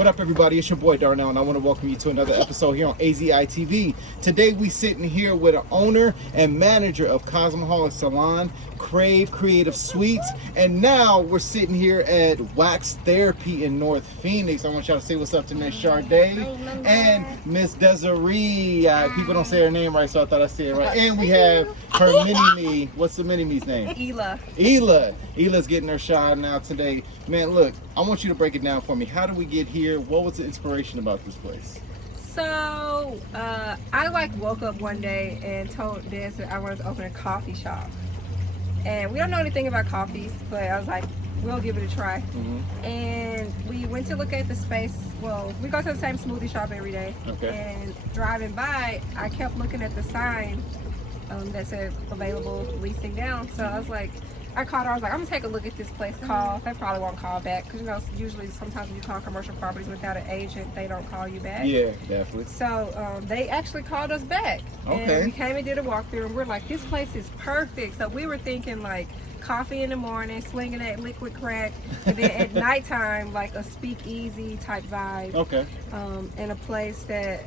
What up, everybody? It's your boy Darnell, and I want to welcome you to another episode here on AZI TV. Today, we sitting here with an owner and manager of Cosmoholic Salon, Crave Creative Sweets, and now we're sitting here at Wax Therapy in North Phoenix. I want y'all to say what's up to Miss Chardai and Miss Desiree. People don't say her name right, so I thought I said it right. And we have her mini-me. What's the mini-me's name? Ela's getting her shot now today. Man, look, I want you to break it down for me. How did we get here? What was the inspiration about this place? So, I woke up one day and told Des that I wanted to open a coffee shop. And we don't know anything about coffee, but I was like, we'll give it a try. And we went to look at the space. Well, we go to the same smoothie shop every day. And driving by, I kept looking at the sign that said available leasing down. So I was like, I called her. I was like, I'm gonna take a look at this place. Call. They probably won't call back because, you know, usually sometimes when you call commercial properties without an agent, they don't call you back. Yeah, definitely. So they actually called us back. And we came and did a walkthrough, and we're like, this place is perfect. So we were thinking like coffee in the morning, slinging that liquid crack, and then at nighttime like a speakeasy type vibe. And a place that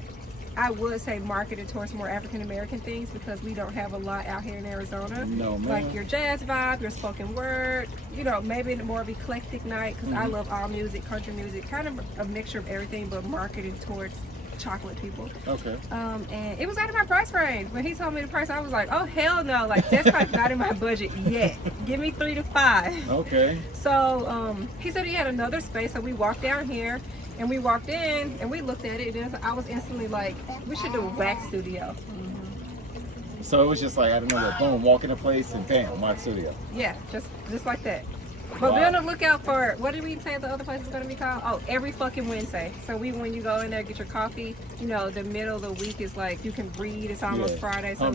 I would say marketed towards more African American things because we don't have a lot out here in Arizona. No, man. Like your jazz vibe, your spoken word, you know, maybe more of eclectic night because I love all music, country music, kind of a mixture of everything, but marketed towards chocolate people. And it was out of my price range. When he told me the price, I was like, oh hell no, like that's like not in my budget yet. Give me 3 to 5. So he said he had another space, so we walked down here. And we walked in and we looked at it, and I was instantly like, we should do a wax studio. So it was just like, I don't know, boom, walk in a place and bam, wax studio. Yeah, just like that. But we're on the lookout for, what did we say the other place is going to be called? Oh, every fucking Wednesday. So when you go in there, get your coffee, you know, the middle of the week is like, you can read, it's almost Friday. So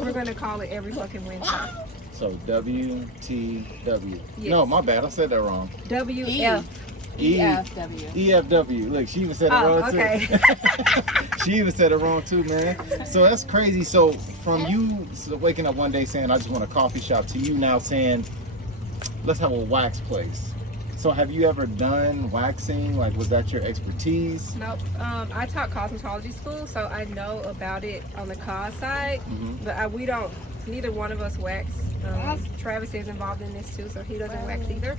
we're going to call it every fucking Wednesday. So WTW. Yes. No, my bad, I said that wrong. WF. EFW. Look, she even said it wrong too. She even said it wrong too, man. So that's crazy. So from you waking up one day saying, I just want a coffee shop, to you now saying, let's have a wax place. So have you ever done waxing? Like, was that your expertise? Nope. I taught cosmetology school, so I know about it on the cos side, but we don't, neither one of us wax. Travis is involved in this too, so he doesn't wax either.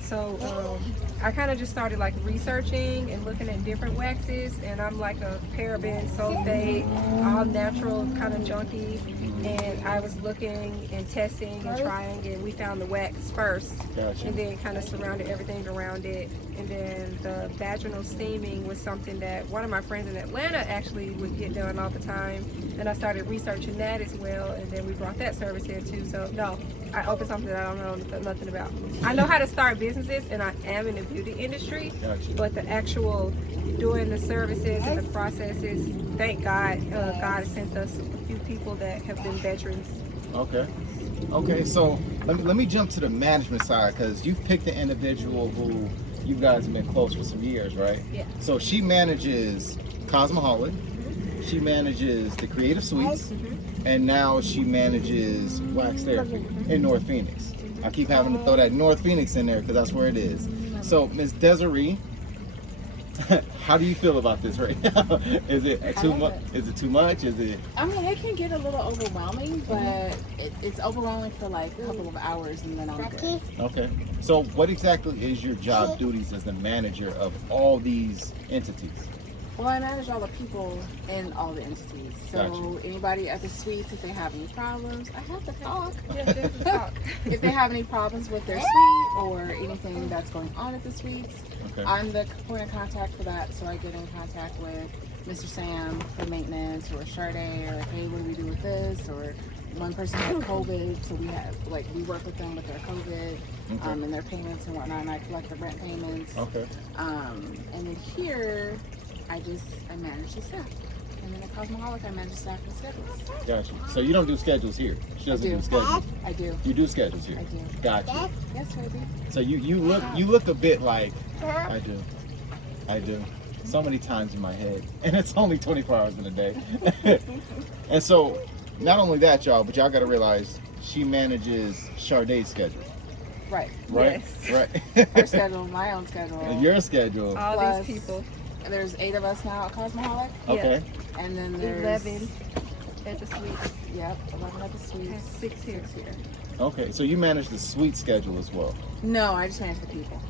So I kind of just started like researching and looking at different waxes, and I'm like a paraben, sulfate, all natural kind of junkie. And I was looking and testing and trying, and we found the wax first, and then kind of surrounded everything around it. And then the vaginal steaming was something that one of my friends in Atlanta actually would get done all the time, and I started researching that as well, and then we brought that service here too. So no, I opened something that I don't know nothing about. I know how to start businesses, and I am in the beauty industry, but the actual doing the services and the processes, thank God, God has sent us a few people that have been veterans. Okay, so let me jump to the management side, because you've picked an individual who you guys have been close for some years, right? Yeah. So she manages Cosmoholic, she manages the Creative Suites, and now she manages Wax Therapy in North Phoenix. I keep having to throw that North Phoenix in there because that's where it is. So Ms. Desiree, how do you feel about this right now? Is it too much? Is it too much? Is it? I mean, it can get a little overwhelming, but it's overwhelming for like a couple of hours, and then I'm good. Okay. So what exactly is your job duties as the manager of all these entities? Well, I manage all the people in all the entities. So anybody at the suites, if they have any problems, I have to talk. If they have any problems with their suite or anything that's going on at the suites, I'm the point of contact for that. So I get in contact with Mr. Sam for maintenance, or Chardai, or hey, what do we do with this? Or one person had COVID, so we work with them with their COVID and their payments and whatnot, and I collect the rent payments. And then here, I manage the staff. And then at Cosmoholic, I manage staff and schedules. Gotcha. So you don't do schedules here? She doesn't do schedules? I do. You do schedules here? I do. Gotcha. Yes, I do. So you look a bit like, I do. So many times in my head. And it's only 24 hours in a day. And so, not only that, y'all, but y'all got to realize she manages Chardai's schedule. Right. Right. Yes. Right. Her schedule, my own schedule. And your schedule. All Plus, these people. There's 8 of us now at Cosmoholic. Okay. And then there's 11 at the suites. Yep, 11 at the suites. And 6 here. 6 here. Okay. So you manage the suite schedule as well. No, I just manage the people.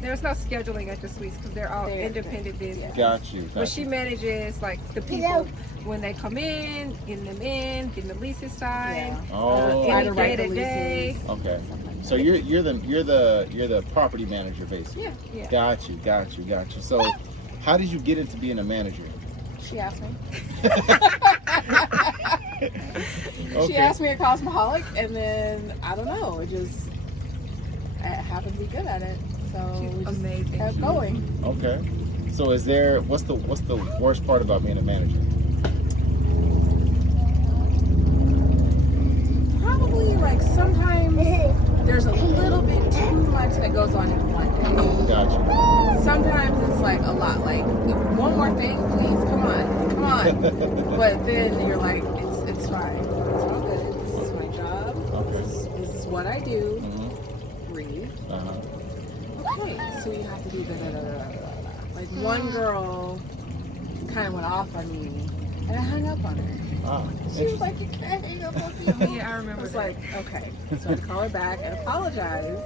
There's no scheduling at the suites because they're all independent business. Got you. But she manages like the people when they come in, getting them in, getting the leases signed. Yeah. Oh. Any day to day. Okay. So you're the property manager basically. Yeah. Yeah. Got you. So how did you get into being a manager? She asked me. Okay. She asked me at Cosmoholic, and then I don't know. I happened to be good at it, so She's we just amazing. kept going. Okay. So what's the worst part about being a manager? Probably like sometimes there's a little bit too much that goes on in one day. Gotcha. Sometimes it's like a lot. Like one more thing, please, come on. But then you're like, it's fine. It's all good. This is my job. Okay. This is what I do. Mm-hmm. Breathe. Uh-huh. Okay, so you have to do da. Like one girl kind of went off on me, and I hung up on her. Ah, She was like, "You can't hang up on me." Yeah, I I remember was that. like, "Okay." So I had to call her back and apologize.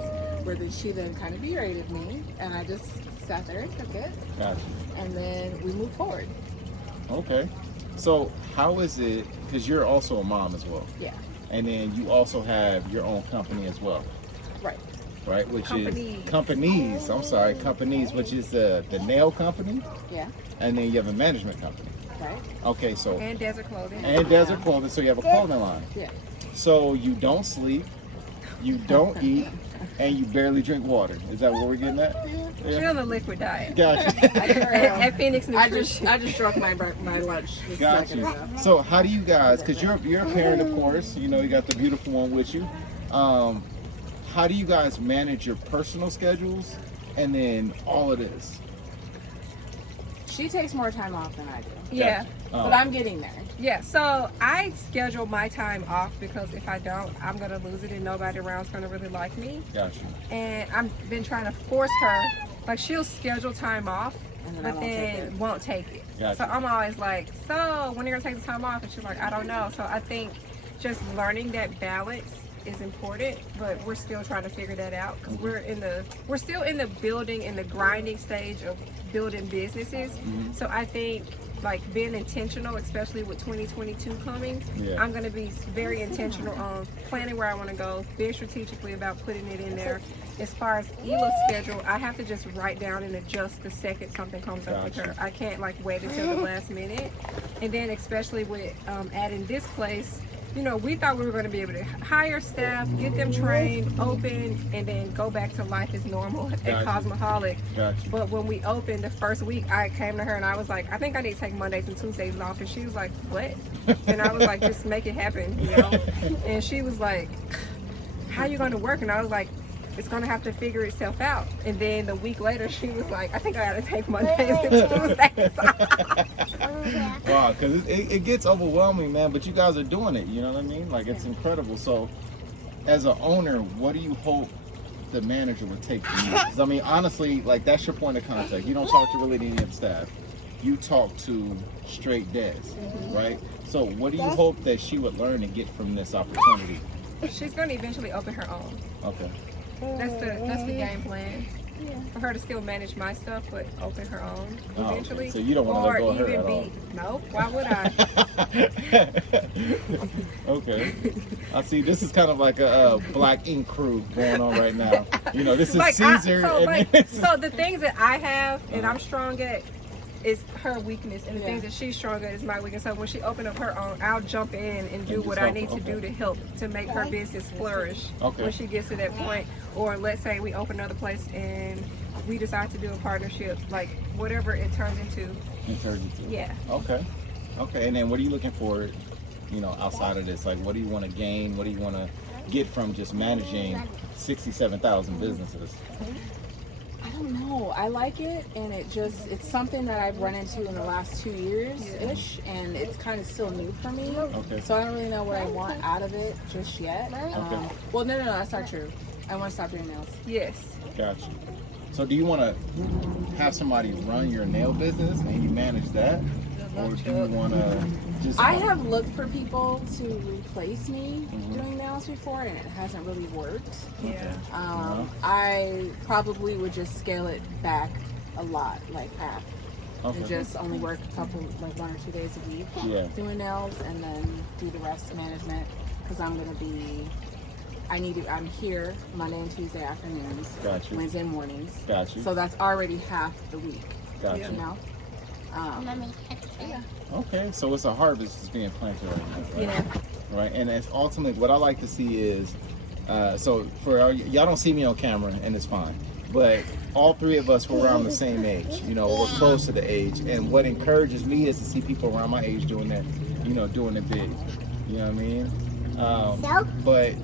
Where then she then kind of berated me, and I just sat there and took it, gotcha. and then we moved forward. Okay. So how is it? Because you're also a mom as well. Yeah. And then you also have your own company as well. Right. Right, which Companies. is companies, which is the nail company, Yeah. and then you have a management company. Right. Okay, so And Desert Clothing. and Desert Clothing, so you have a clothing line. Yeah. So you don't sleep, you don't eat, and you barely drink water. Is that what we're getting at? She's on a liquid diet. Gotcha. At Phoenix I Nutrition. just drunk my lunch. Just a Got second you. ago. So how do you guys? Because you're a parent, of course. You know you got the beautiful one with you. How do you guys manage your personal schedules and then all of this? She takes more time off than I do, Yeah. but I'm getting there. Yeah, so I schedule my time off because if I don't, I'm going to lose it and nobody around's going to really like me. Gotcha. And I've been trying to force her, like she'll schedule time off, And then I but won't take then it. won't take it. Gotcha. So I'm always like, so when are you going to take the time off? And she's like, I don't know. So I think just learning that balance is important, but we're still trying to figure that out because we're still in the building and the grinding stage of building businesses. Mm-hmm. So I think like being intentional, especially with 2022 coming, Yeah. I'm going to be very intentional on planning where I want to go, being strategically about putting it in there. As far as Ela's schedule, I have to just write down and adjust the second something comes up with her. Gotcha. I can't like wait until the last minute. And then especially with adding this place, you know, we thought we were going to be able to hire staff, get them trained, open, and then go back to life as normal at Gotcha. Cosmoholic. Gotcha. But when we opened the first week, I came to her and I was like, I think I need to take Mondays and Tuesdays off. And she was like, what? And I was like, just make it happen, you know? And she was like, how you going to work? And I was like, it's going to have to figure itself out. And then the week later, she was like, I think I got to take Mondays and Tuesdays off. Wow, because it gets overwhelming, man. But you guys are doing it. You know what I mean? Like it's incredible. So, as an owner, what do you hope the manager would take from you? 'Cause, I mean, honestly, like that's your point of contact. You don't talk to really any of the staff. You talk to straight Des, right? So, what do you hope that she would learn and get from this opportunity? She's going to eventually open her own. Okay. That's the game plan. For her to still manage my stuff, but open her own Oh, okay. eventually. So you don't wanna let go of her even at all. No, why would I? Okay. I see. This is kind of like a black ink crew going on right now. You know, this is Like, Caesar. so the things that I have and I'm strong at is her weakness, and the Yeah. things that she's strong at is my weakness. So when she open up her own, I'll jump in and do just what I help need her. to do to help to make her business flourish Okay. when she gets to that point. Or let's say we open another place and we decide to do a partnership, like whatever it turns into. Yeah. Okay. Okay. And then what are you looking for, you know, outside of this? Like, what do you want to gain? What do you want to get from just managing 67,000 businesses? I don't know. I like it, and it's something that I've run into in the last 2 years-ish, and it's kind of still new for me. Okay. So I don't really know what I want out of it just yet. Okay. Well, no, that's not true. I want to stop doing nails. Yes. Gotcha. So do you want to have somebody run your nail business and you manage that? Or do you want to just... I have looked for people to replace me doing nails before, and it hasn't really worked. Yeah. I probably would just scale it back a lot, like half. Okay. And just only work a couple, like 1 or 2 days a week doing nails, and then do the rest management, because I'm going to be... I'm here Monday and Tuesday afternoons, Gotcha. Wednesday mornings. Gotcha. So that's already half the week. Gotcha. You know? Okay, so it's a harvest that's being planted right now, right? Yeah. Right, and it's ultimately what I like to see is, so for y'all don't see me on camera, and it's fine, but all three of us were around the same age. You know, we're close to the age, and what encourages me is to see people around my age doing that, you know, doing it big. You know what I mean? But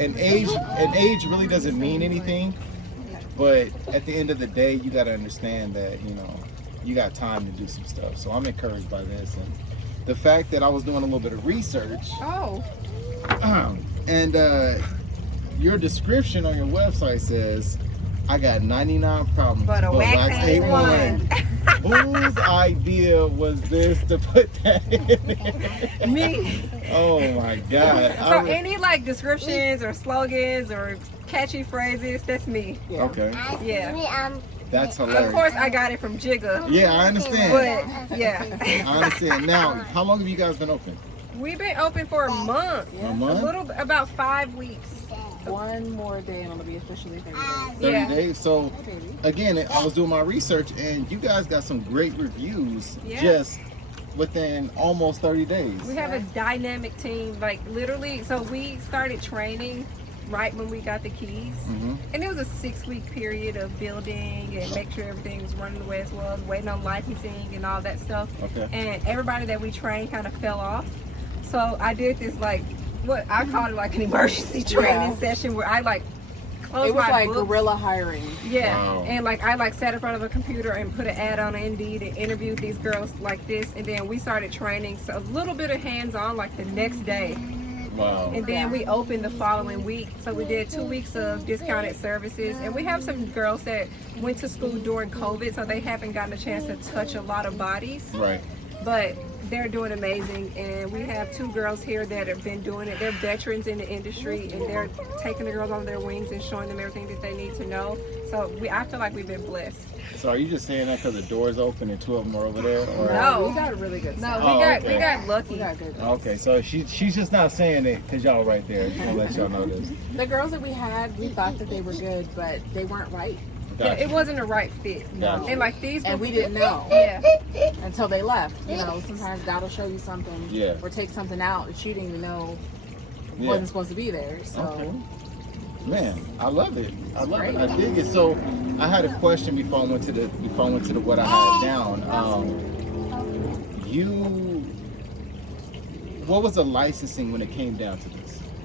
an age really doesn't mean anything. But at the end of the day, you got to understand that, you know, you got time to do some stuff. So I'm encouraged by this. And the fact that I was doing a little bit of research. Oh. And your description on your website says, I got 99 problems, but wax ain't one. Whose idea was this to put that in there? Me. Oh my God. So any like descriptions or slogans or catchy phrases, that's me. Yeah. Okay. Yeah. That's hilarious. Of course, I got it from Jigga. Yeah, I understand. But yeah. I understand. Now, how long have you guys been open? We've been open for a month. A month? About 5 weeks. 1 more day and it'll be officially 30 days. 30 days. So, again, I was doing my research and you guys got some great reviews just within almost 30 days. We have a dynamic team, like literally. So we started training right when we got the keys. And it was a 6-week period of building and make sure everything was running the way it was, waiting on licensing and all that stuff. And everybody that we trained kind of fell off. So I did this like, what I called it like an emergency training session where I like closed it was my like books. guerrilla hiring. Wow. And like I like sat in front of a computer and put an ad on Indeed and interviewed these girls like this, and then we started training, so a little bit of hands-on like the next day. Wow. And then we opened the following week. So we did 2 weeks of discounted services, and we have some girls that went to school during COVID, so they haven't gotten a chance to touch a lot of bodies. Right. But they're doing amazing, and we have 2 girls here that have been doing it. They're veterans in the industry, and they're taking the girls on their wings and showing them everything that they need to know. So I feel like we've been blessed. So are you just saying that because the door's open and 2 of them are over there? Or? No, we got a really good. We got lucky. We got good. Okay, so she's just not saying it because y'all right there. I'll let y'all know this. The girls that we had, we thought that they were good, but they weren't right. Yeah, it wasn't a right fit. Gotcha. And like these, and we didn't know until they left. You know, sometimes God will show you something, or take something out that you didn't even know wasn't supposed to be there. So, man, I love it. I love it. I dig it. So, I had a question before I went to the what I had down. What was the licensing when it came down to this?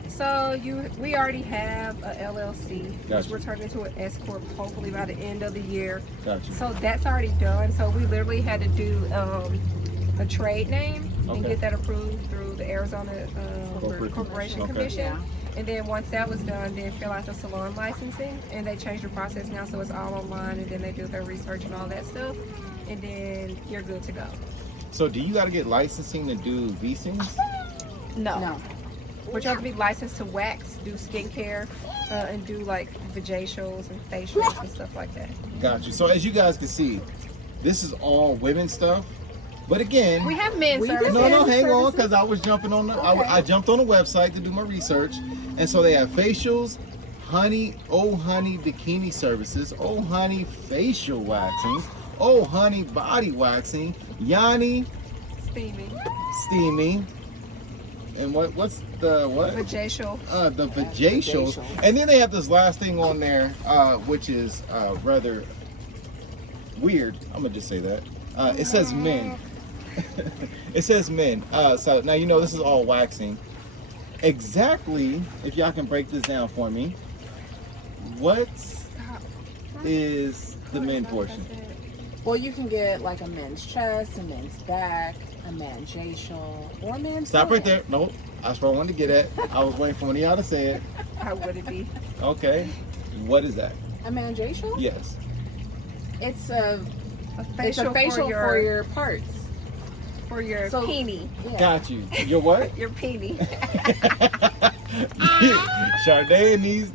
So we already have a LLC, Gotcha. which we're turning into an S Corp hopefully by the end of the year. Gotcha. So that's already done. So we literally had to do a trade name and get that approved through the Arizona Corporation Commission. And then once that was done, then fill out the salon licensing, and they changed the process now, so it's all online, and then they do their research and all that stuff, and then you're good to go. So do you got to get licensing to do V-Sings? No. But you have to be licensed to wax, do skincare, and do like vajacials and facials and stuff like that. Got you. So as you guys can see, this is all women stuff. But again, we have men services. No, hang on, because I was jumping on the. I jumped on the website to do my research, and so they have facials, honey, oh honey bikini services, oh honey facial waxing, oh honey body waxing, Yanni steaming. And what's the what? Vajacial. The vajacials. And then they have this last thing on there, which is rather weird. I'm gonna just say that. It says men. It says men. So now you know this is all waxing. Exactly, if y'all can break this down for me, what is the men portion? Well, you can get like a men's chest, a men's back, a man's facial, or a man's Stop right head. there. Nope. That's what I wanted to get at. I was waiting for one of y'all to say it. How would it be? Okay. What is that? A managerial? Yes. It's a facial for your parts. For your peenie. Yeah. Got you. Your what? Your peenie. Chardai and these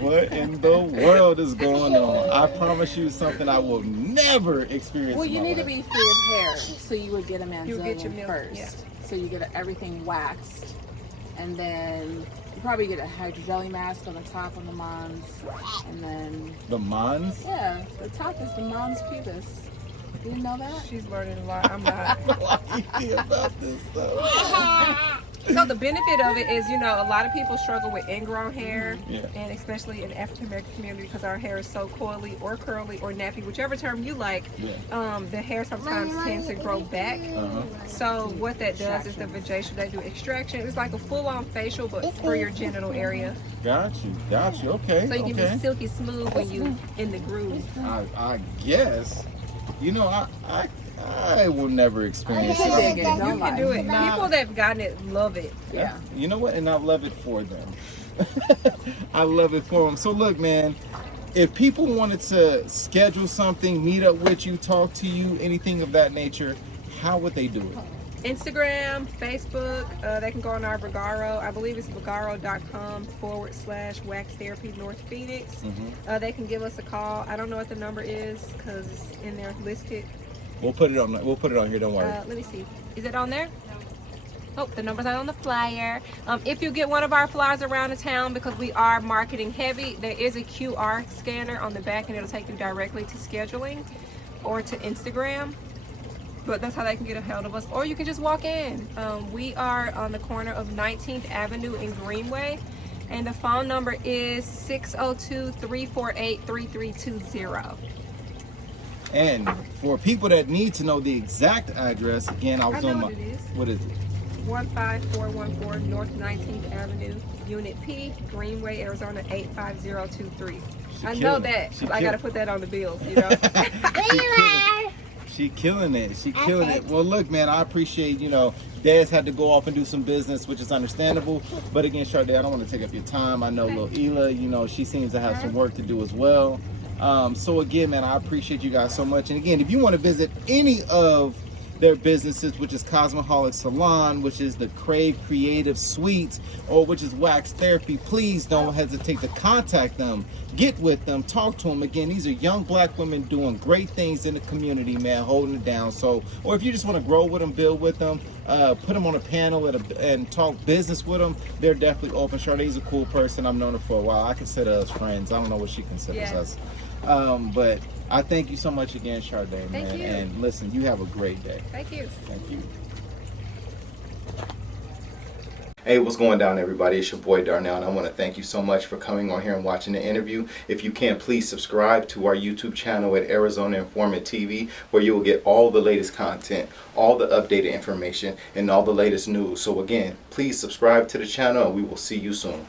what in the world is going on? I promise you something I will never experience. Well, in you my need to life. be for your hair, so you would get a You get your manzillion milk, first. yeah. So you get everything waxed, and then you probably get a hydrogel mask on the top on the mons, and then The Mons? yeah, the top is the mons pubis. You didn't know that? She's learning a lot. I'm not. About this stuff. So the benefit of it is, you know, a lot of people struggle with ingrown hair, Yeah. and especially in the African American community because our hair is so coily or curly or nappy, whichever term you like. Yeah. The hair sometimes tends to grow back. So what that does is the vajacial, they do extraction. It's like a full-on facial, but for your genital area. Got you. Okay. So you can okay. be silky smooth when you in the groove. I guess. You know, I will never experience You it. dig it, don't You can do it. People that have gotten it love it. Yeah. You know what? And I love it for them. I love it for them. So look, man, if people wanted to schedule something, meet up with you, talk to you, anything of that nature, how would they do it? Instagram, Facebook, they can go on our Vagaro. I believe it's vagaro.com/wax therapy North Phoenix. They can give us a call. I don't know what the number is because it's in there listed. We'll put it on here, don't worry. Let me see. Is it on there? Oh, the number's not on the flyer. If you get one of our flyers around the town, because we are marketing heavy, there is a QR scanner on the back and it'll take you directly to scheduling or to Instagram. But that's how they can get a hold of us. Or you can just walk in. We are on the corner of 19th Avenue and Greenway. And the phone number is 602-348-3320. And for people that need to know the exact address, again, I was I know on my. what it is. What is it? 15414 North 19th Avenue, Unit P, Greenway, Arizona 85023. I know that. I got to put that on the bills, you know. She killing it. She killing it. Well, look, man, I appreciate, you know, Dad's had to go off and do some business, which is understandable. But again, Chardai, I don't want to take up your time. I know little Ela, you know, she seems to have some work to do as well. So again, man, I appreciate you guys so much. And again, if you want to visit any of their businesses, which is Cosmoholic Salon, which is the Crave Creative Suites, or which is Wax Therapy, please don't hesitate to contact them, get with them, talk to them. Again, these are young black women doing great things in the community, man, holding it down. So, or if you just want to grow with them, build with them, put them on a panel and talk business with them, they're definitely open. Chardai's a cool person. I've known her for a while. I consider us friends. I don't know what she considers us. But I thank you so much again, Chardai, man. Thank you. And listen, you have a great day. Thank you. Thank you. Hey, what's going down, everybody? It's your boy Darnell, and I want to thank you so much for coming on here and watching the interview. If you can, please subscribe to our YouTube channel at Arizona Informant TV, where you will get all the latest content, all the updated information, and all the latest news. So again, please subscribe to the channel, and we will see you soon.